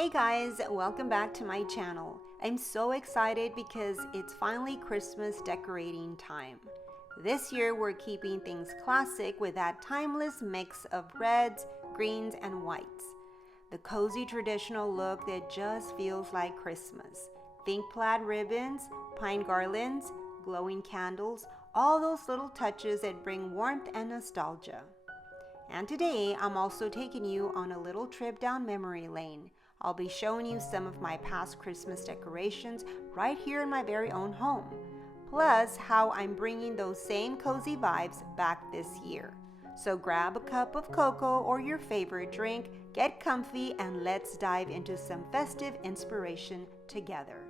Hey guys, welcome back to my channel. I'm so excited because it's finally Christmas decorating time. This year we're keeping things classic with that timeless mix of reds, greens, and whites. The cozy traditional look that just feels like Christmas. Think plaid ribbons, pine garlands, glowing candles, all those little touches that bring warmth and nostalgia. And today I'm also taking you on a little trip down memory lane. I'll be showing you some of my past Christmas decorations right here in my very own home, plus how I'm bringing those same cozy vibes back this year. So grab a cup of cocoa or your favorite drink, get comfy, and let's dive into some festive inspiration together.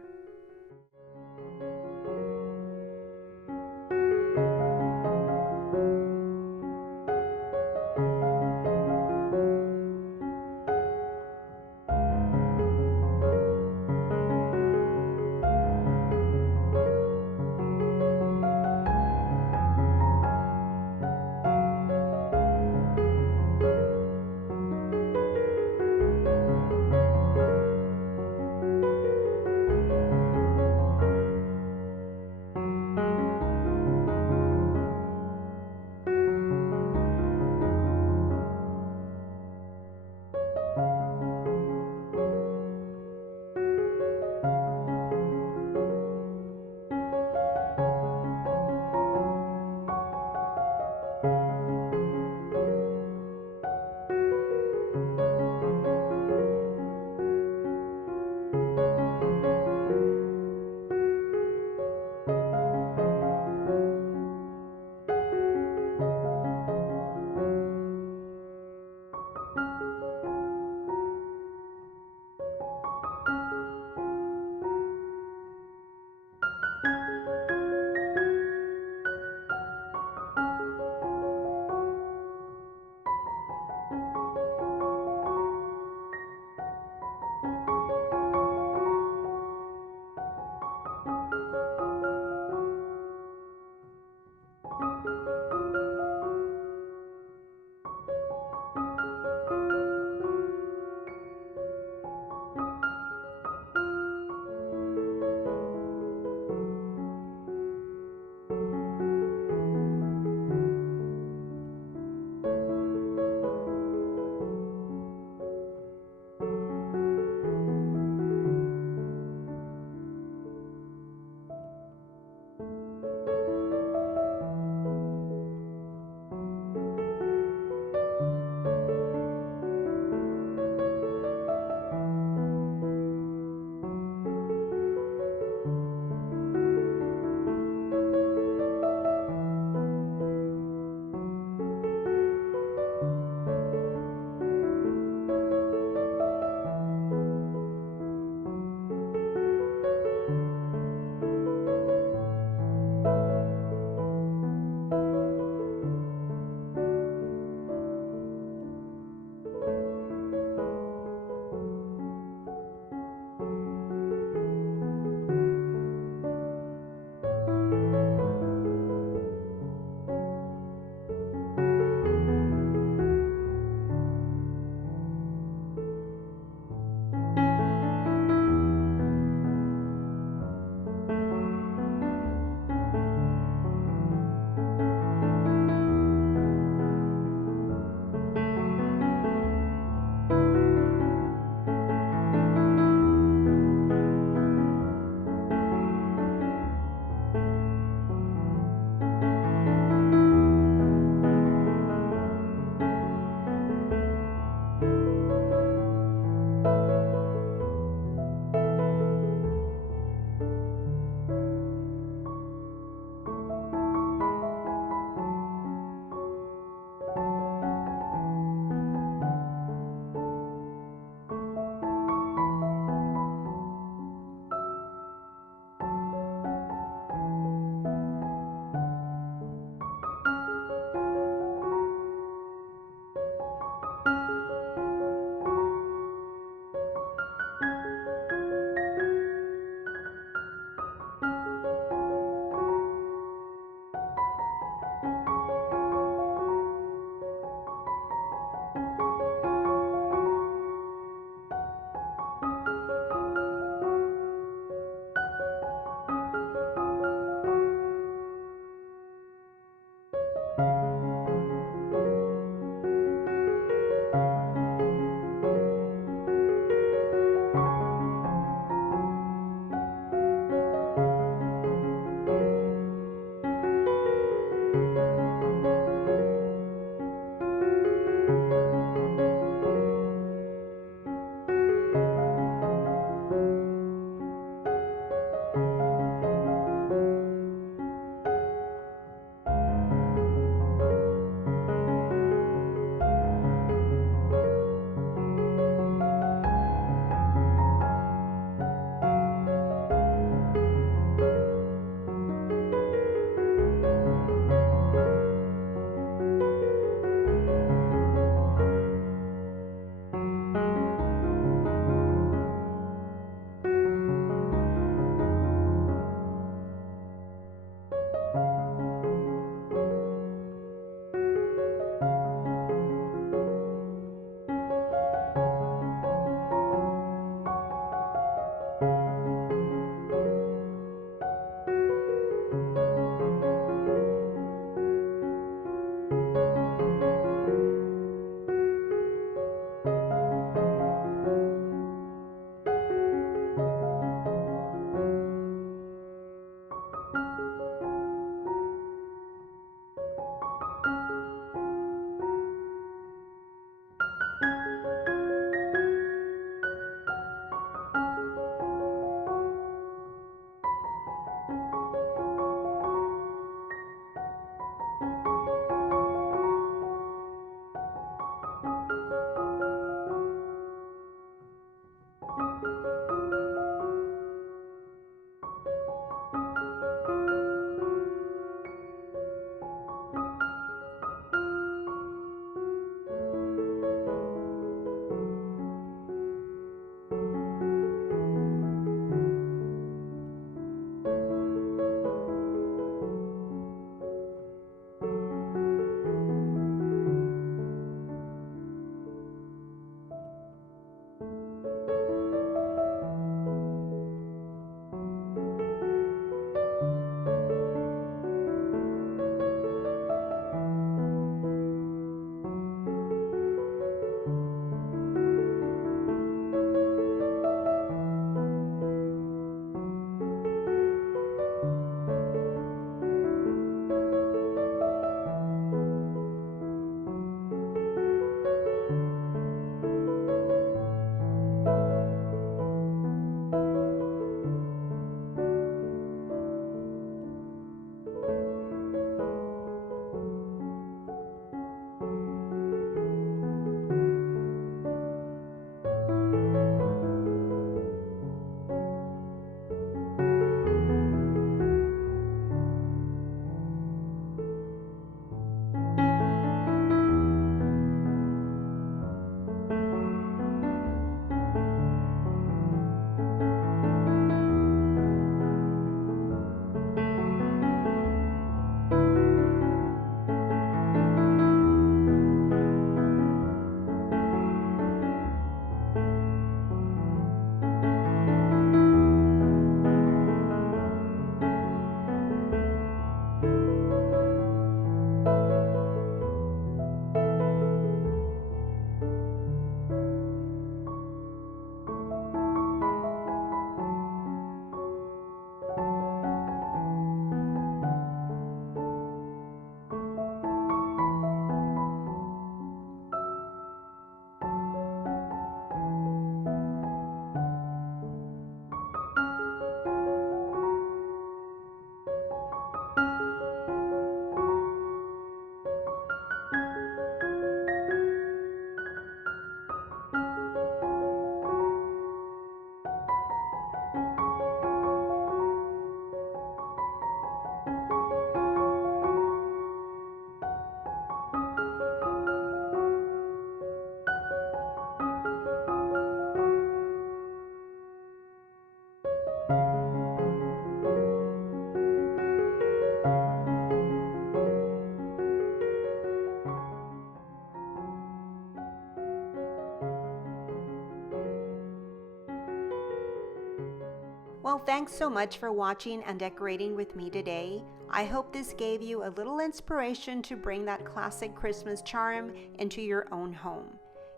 Well, thanks so much for watching and decorating with me today. I hope this gave you a little inspiration to bring that classic Christmas charm into your own home.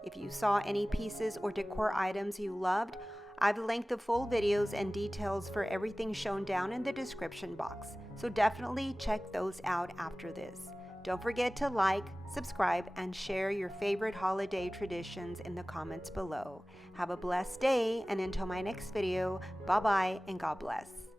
If you saw any pieces or decor items you loved, I've linked the full videos and details for everything shown down in the description box, so definitely check those out after this. Don't forget to like, subscribe, and share your favorite holiday traditions in the comments below. Have a blessed day, and until my next video, bye-bye and God bless.